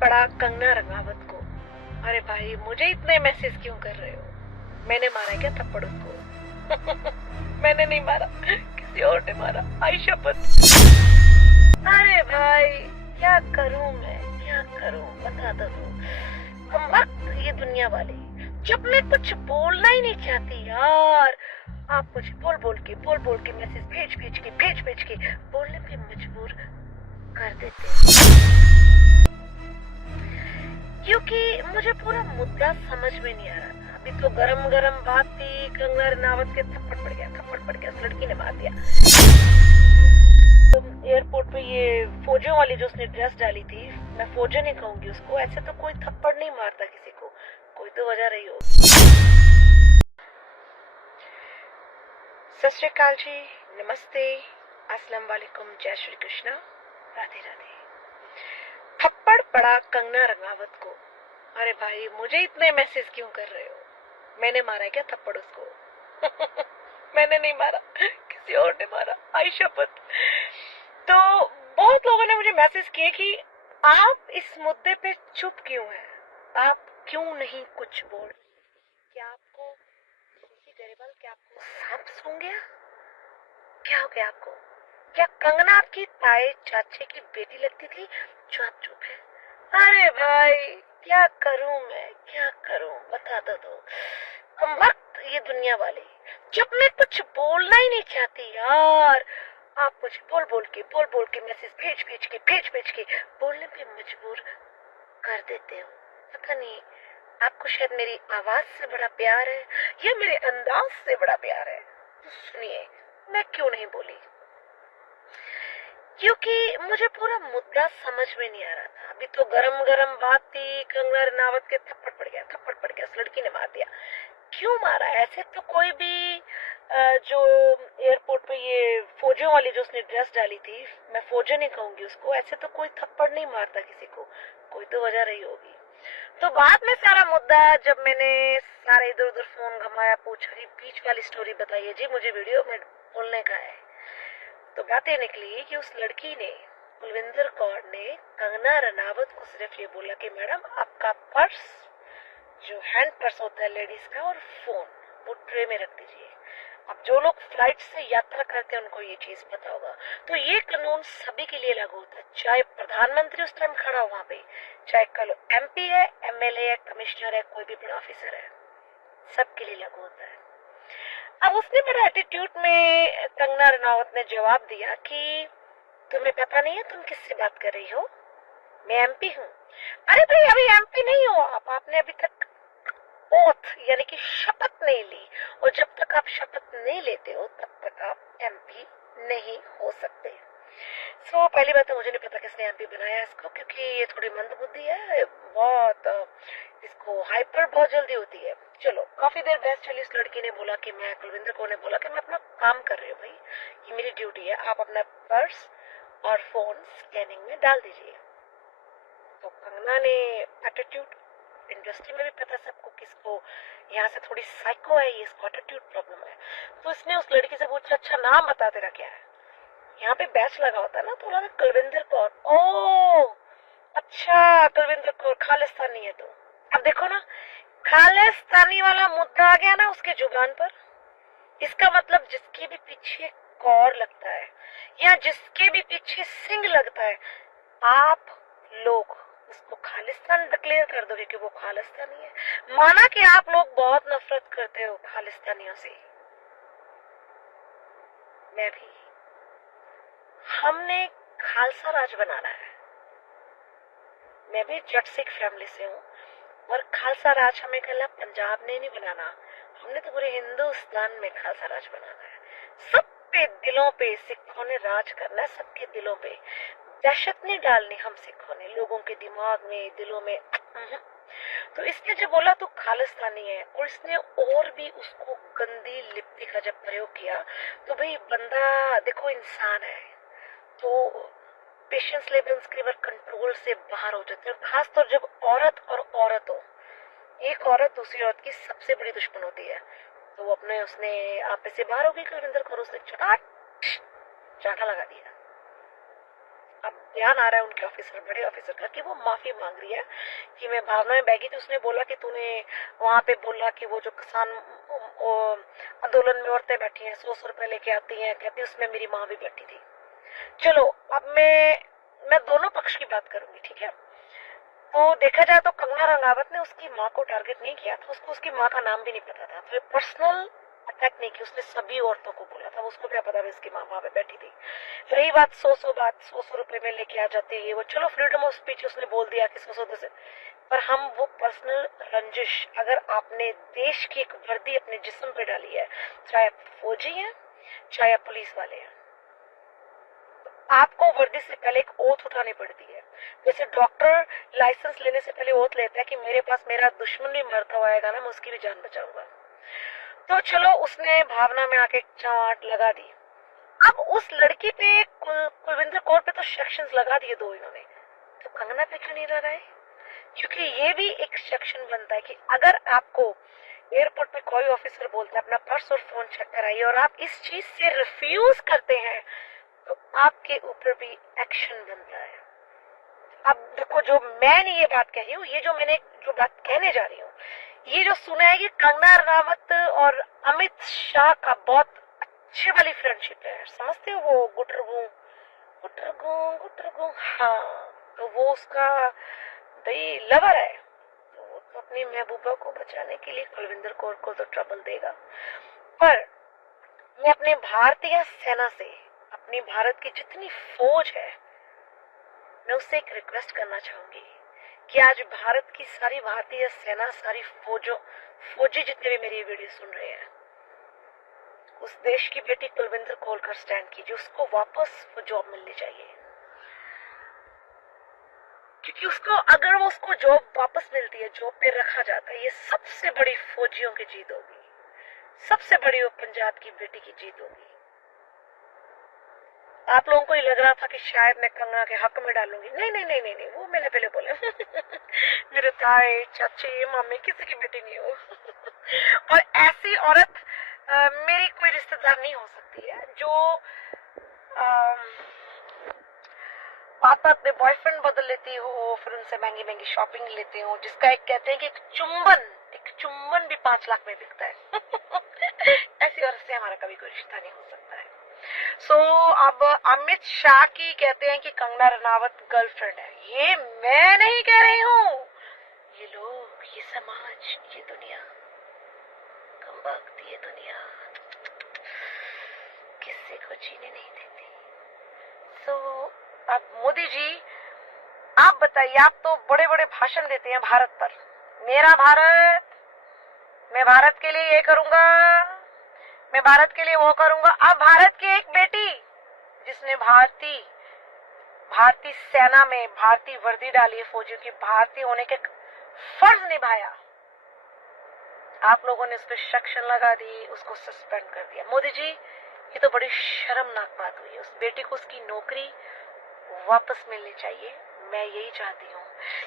पड़ा कंगना रनावत को। अरे भाई, मुझे इतने मैसेज क्यों कर रहे हो? मैंने मारा है क्या थप्पड़ उसको? मैंने नहीं मारा, किसी और ने मारा, आई शपथ। अरे भाई, क्या करूं मैं, क्या करूं, बता दो। हम वक्त ये दुनिया वाले, जब मैं कुछ बोलना ही नहीं चाहती यार, आप मुझे बोल बोल के मैसेज भेज के बोलने पे मजबूर कर देते हो। क्योंकि मुझे पूरा मुद्दा समझ में नहीं आ रहा था। अभी तो गरम गरम बात थी, कंगना रनावत के थप्पड़ पड़ गया, उस लड़की ने मार दिया। तो एयरपोर्ट पे ये फौजियों वाली जो उसने ड्रेस डाली थी, मैं फौजी नहीं कहूंगी उसको, ऐसे तो कोई थप्पड़ नहीं मारता किसी को, कोई तो वजह रही हो। सत श्री अकाल जी, नमस्ते, अस्सलाम वालेकुम, जय श्री कृष्णा, राधे राधे। थप्पड़ पड़ा कंगना रनावत को। अरे भाई, मुझे इतने मैसेज क्यों कर रहे हो? मैंने मारा है क्या थप्पड़ उसको? मैंने नहीं मारा, किसी और ने मारा, आई शपथ। तो बहुत लोगों ने मुझे मैसेज किए कि आप इस मुद्दे पे चुप क्यों हैं? आप क्यों नहीं कुछ बोल? क्या आपको गरेवाल, क्या आपको सांप सूंघ गया? क्या हो गया आपको? क्या कंगना आपकी ताए चाचे की बेटी लगती थी जो आप चुप है? अरे भाई, क्या करूं मैं, क्या करूं, बता दो। हम वक्त ये दुनिया वाले, जब मैं कुछ बोलना ही नहीं चाहती यार, आप मुझे बोल के मैसेज भेज के बोलने पे मजबूर कर देते हो। पता नहीं, आपको शायद मेरी आवाज से बड़ा प्यार है या मेरे अंदाज से बड़ा प्यार है। तो सुनिए, मैं क्यों नहीं बोली, क्योंकि मुझे पूरा मुद्दा समझ में नहीं आ रहा था। अभी तो गरम गरम बात थी, कंगना रनावत के थप्पड़ पड़ गया, उस लड़की ने मार दिया। क्यों मारा? ऐसे तो कोई भी जो एयरपोर्ट पे ये फौजियों वाली जो उसने ड्रेस डाली थी, मैं फौजी नहीं कहूंगी उसको, ऐसे तो कोई थप्पड़ नहीं मारता किसी को, कोई तो वजह रही होगी। तो बाद में सारा मुद्दा, जब मैंने सारे इधर उधर फोन घुमाया, पूछा जी बीच वाली स्टोरी बताइए जी, मुझे वीडियो में बोलने का है, तो बातें निकली कि उस लड़की ने, कुलविंदर कौर ने, कंगना रनावत को सिर्फ ये बोला कि मैडम, आपका पर्स, जो हैंड पर्स होता है लेडीज का, और फोन, वो ट्रे में रख दीजिए। अब जो लोग फ्लाइट से यात्रा करते हैं उनको ये चीज पता होगा। तो ये कानून सभी के लिए लागू होता है, चाहे प्रधानमंत्री उस टाइम खड़ा हो वहां पे, चाहे कल एमपी है, एमएलए है, कमिश्नर है, कोई भी बड़ा ऑफिसर है, सबके लिए लागू होता है। अब उसने बड़ा एटीट्यूड में, कंगना रनावत ने जवाब दिया कि तुम्हें पता नहीं है तुम किससे बात कर रही हो? मैं एमपी हूँ। अरे भाई, अभी एमपी नहीं हो आप, आपने अभी तक ओथ यानी कि शपथ नहीं ली, और जब तक आप शपथ नहीं लेते हो तब तक आप एमपी नहीं हो सकते। सो पहली बात तो मुझे नहीं पता किसने एमपी बनाया इसको, क्योंकि ये थोड़ी मंदबुद्धि है बहुत, इसको हाइपर बहुत जल्दी होती है। चलो, काफी देर बहस चली। इस लड़की ने बोला कि मैं, कुलविंदर कौर ने बोला कि मैं अपना काम कर रही हूँ भाई, ये मेरी ड्यूटी है, आप अपना पर्स और फोन स्कैनिंग में डाल दीजिए। तो कंगना ने एटीट्यूड, इंडस्ट्री में भी पता सबको किसको यहाँ से थोड़ी साइको है ये, इसको एटीट्यूड प्रॉब्लम है। तो इसने उस लड़की से पूछा, अच्छा नाम बता तेरा क्या है? यहाँ पे बैच लगा होता है ना, तो लगा कुलविंदर कौर। ओ अच्छा, कुलविंदर कौर खालिस्तानी है। तो अब देखो ना, खालिस्तानी वाला मुद्दा आ गया ना उसके जुबान पर। इसका मतलब जिसके भी पीछे कौर लगता है या जिसके भी पीछे सिंह लगता है, आप लोग उसको खालिस्तान डिक्लेयर कर दोगे कि वो खालिस्तानी है। माना कि आप लोग बहुत नफरत करते हो खालिस्तानियों से, मैं भी। हमने खालसा राज बनाना है। मैं भी जट सिख फैमिली से हूँ, और खालसा राज हमें कहला पंजाब ने नहीं बनाना, हमने तो पूरे हिंदुस्तान में खालसा राज बनाना है। सबके दिलों पे सिखों ने राज करना है, सबके दिलों पे दहशत नहीं डालनी हम सिखों ने, लोगों के दिमाग में, दिलों में। तो इसने जब बोला तो खालिस्तानी है, और इसने और भी उसको गंदी लिपि का जब प्रयोग किया, तो भाई बंदा देखो इंसान है, तो पेशेंस लेवल्स कई बार कंट्रोल से बाहर हो जाते हैं, खासतौर जब औरत और औरत हो। एक औरत दूसरी औरत की सबसे बड़ी दुश्मन होती है। तो वो अपने, उसने आप से बाहर हो गई कुलविंदर कौर, उसने चाटा लगा दिया। अब ध्यान आ रहा है उनके ऑफिसर, बड़े ऑफिसर का, कि वो माफी मांग रही है कि मैं भावना में बह गई थी। उसने बोला कि तूने वहां पे बोला कि वो जो किसान आंदोलन में औरतें बैठी हैं 100 रुपए लेके आती हैं, कहती उसमें मेरी माँ भी बैठी थी। चलो अब मैं दोनों पक्ष की बात करूंगी, ठीक है। तो देखा जाए तो कंगना रनावत ने उसकी माँ को टारगेट नहीं किया था, उसको उसकी माँ का नाम भी नहीं पता था, तो पर्सनल अटैक नहीं की, उसने सभी औरतों को बोला था, उसको क्या पता था इसकी माँ वहां पे बैठी थी। रही बात 100 रुपए में लेके आ जाती है वो, चलो फ्रीडम ऑफ स्पीच, उसने बोल दिया कि 100 से, पर हम वो पर्सनल रंजिश, अगर आपने देश की एक वर्दी अपने जिस्म पे डाली है, चाहे आप फौजी हैं चाहे आप पुलिस वाले हैं, आपको वर्दी से पहले एक ओथ उठानी पड़ती है। जैसे डॉक्टर लाइसेंस लेने से पहले ओथ लेता है कि मेरे पास मेरा दुश्मन भी मरता हुआ आएगा ना, मैं उसकी भी जान बचाऊंगा। तो चलो उसने भावना में आके चाट लगा दी। अब उस लड़की पे कुलविंदर कौर पे तो सेक्शंस लगा दिए दो इन्होंने, तो कंगना पे क्यों नहीं लगाए? क्योंकि ये भी एक सेक्शन बनता है कि अगर आपको एयरपोर्ट पे कोई ऑफिसर बोलता है अपना पर्स और फोन चेक कराइए और आप इस चीज से रिफ्यूज करते हैं, तो आपके ऊपर भी एक्शन बनता है। अब देखो, जो मैंने ये बात कही हूँ, ये जो मैंने जो बात कहने जा रही हूँ, ये जो सुना है कि कंगना रनावत और अमित शाह का बहुत अच्छी वाली फ्रेंडशिप है, समझते हो, वो गुटरगू गुटरगू गुटरगू, हाँ, तो वो उसका भाई लवर है, तो वो तो अपनी महबूबा को बचाने के लिए कुलविंदर कौर को तो ट्रबल देगा। पर मैं अपने भारतीय सेना से, अपनी भारत की जितनी फौज है, मैं उससे एक रिक्वेस्ट करना चाहूंगी कि आज भारत की सारी भारतीय सेना, सारी फौजी जितने भी मेरी वीडियो सुन रहे हैं, उस देश की बेटी कुलविंदर कौर का स्टैंड कीजिए, उसको वापस वो जॉब मिलनी चाहिए। क्योंकि उसको, अगर वो उसको जॉब वापस मिलती है, जॉब पे रखा जाता है, ये सबसे बड़ी फौजियों की जीत होगी, सबसे बड़ी वो पंजाब की बेटी की जीत होगी। आप लोगों को ही लग रहा था कि शायद मैं कंगना के हक में डालूंगी, नहीं नहीं नहीं नहीं, नहीं, वो मैंने पहले बोला मेरे ताए चाचे मामे किसी की बेटी नहीं हो और ऐसी औरत मेरी कोई रिश्तेदार नहीं हो सकती है जो बात बात में बॉयफ्रेंड बदल लेती हो, फिर उनसे महंगी महंगी शॉपिंग लेते हो, जिसका एक कहते हैं कि एक चुंबन भी 5 लाख में बिकता है ऐसी औरत से हमारा कभी कोई रिश्ता नहीं हो सकता है। अब अमित शाह की कहते हैं कि कंगना रनावत गर्लफ्रेंड है, ये मैं नहीं कह रही हूँ, ये लोग, ये समाज, ये दुनिया, कमबख्त ये दुनिया किसी को जीने नहीं देती। अब मोदी जी, आप बताइए, आप तो बड़े बड़े भाषण देते हैं भारत पर, मेरा भारत, मैं भारत के लिए ये करूंगा, मैं भारत के लिए वो करूंगा। अब भारत की एक बेटी जिसने भारतीय सेना में भारतीय वर्दी डाली है, फौजियों की, भारतीय होने के फर्ज निभाया, आप लोगों ने उस पर सेक्शन लगा दी, उसको सस्पेंड कर दिया। मोदी जी, ये तो बड़ी शर्मनाक बात हुई है। उस बेटी को उसकी नौकरी वापस मिलनी चाहिए, मैं यही चाहती हूँ,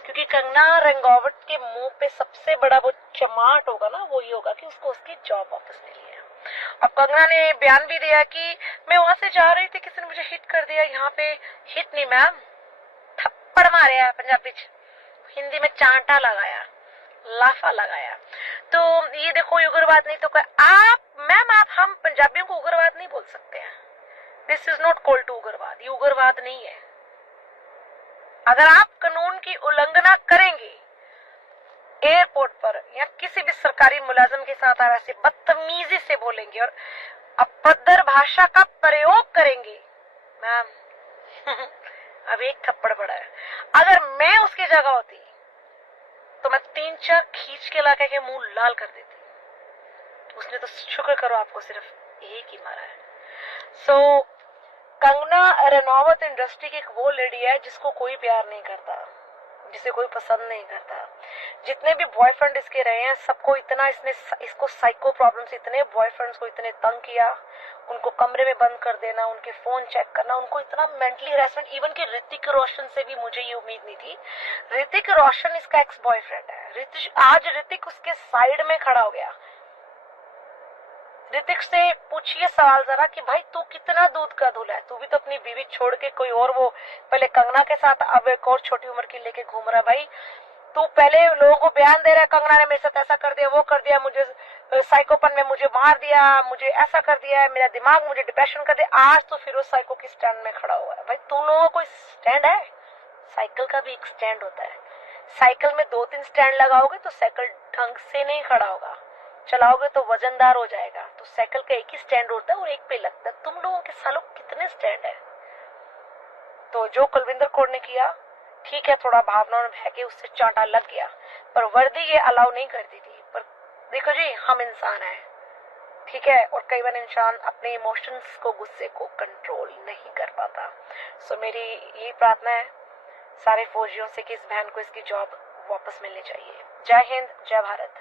क्योंकि कंगना रंगावत के मुंह पे सबसे बड़ा वो चमाट होगा ना, वो ये होगा कि उसको उसकी जॉब वापस मिली है। अब कंगना ने बयान भी दिया कि मैं वहां से जा रही थी, किसी ने मुझे हिट कर दिया, यहाँ पे हिट नहीं मैम, थप्पड़ मारे, पंजाबी हिंदी में चांटा लगाया, लाफा लगाया। तो ये देखो, उग्रवाद नहीं तो आप मैम, आप हम पंजाबियों को उग्रवाद नहीं बोल सकते हैं, this is not called to उग्रवाद, ये उग्रवाद नहीं है। अगर आप कानून की उल्लंघना करेंगे एयरपोर्ट पर या किसी भी सरकारी मुलाजिम के साथ आप ऐसे बदतमीजी से बोलेंगे और अभद्र भाषा का प्रयोग करेंगे, मैम अब एक थप्पड़ पड़ा है, अगर मैं उसकी जगह होती तो मैं 3-4 खींच के लाके के मुंह लाल कर देती। उसने तो शुक्र करो आपको सिर्फ एक ही मारा है। कंगना रनावत इंडस्ट्री की एक वो लेडी है जिसको कोई प्यार नहीं करता, जिसे कोई पसंद नहीं करता। जितने भी बॉयफ्रेंड इसके रहे हैं, सबको इतना इसको साइको प्रॉब्लम से, इतने बॉयफ्रेंड्स को इतने तंग किया, उनको कमरे में बंद कर देना, उनके फोन चेक करना, उनको इतना मेंटली हरासमेंट, इवन कि ऋतिक रोशन से भी मुझे ये उम्मीद नहीं थी। ऋतिक रोशन इसका एक्स बॉयफ्रेंड है, आज ऋतिक उसके साइड में खड़ा हो गया, ऋतिक से पूछिए सवाल जरा कि भाई तू कितना दूध का धुला है, तू भी तो अपनी बीवी छोड़ के कोई और, वो पहले कंगना के साथ अब एक और छोटी उम्र की लेके घूम रहा। भाई तू पहले लोगों को बयान दे रहा है कंगना ने मेरे साथ ऐसा कर दिया, वो कर दिया, मुझे साइकोपन में मुझे मार दिया, मुझे ऐसा कर दिया है, मेरा दिमाग मुझे डिप्रेशन कर दिया। आज तो फिर उस साइको की स्टैंड में खड़ा हुआ है। भाई तुम लोगों को स्टैंड है? साइकिल का भी एक स्टैंड होता है। साइकिल में 2-3 स्टैंड लगाओगे तो साइकिल ढंग से नहीं खड़ा होगा, चलाओगे तो वजनदार हो जाएगा। तो साइकिल का एक ही स्टैंड होता है और एक पे लगता है। तुम लोगों के सालों कितने स्टैंड है? तो जो कुलविंदर कौर ने किया, ठीक है, थोड़ा भावनाओं में बह के उससे चांटा लग गया, पर वर्दी ये अलाउ नहीं करती थी। पर देखो जी, हम इंसान हैं, ठीक है, और कई बार इंसान अपने इमोशंस को, गुस्से को कंट्रोल नहीं कर पाता। सो मेरी यही प्रार्थना है सारे फौजियों से कि इस बहन को इसकी जॉब वापस मिलनी चाहिए। जय हिंद, जय भारत।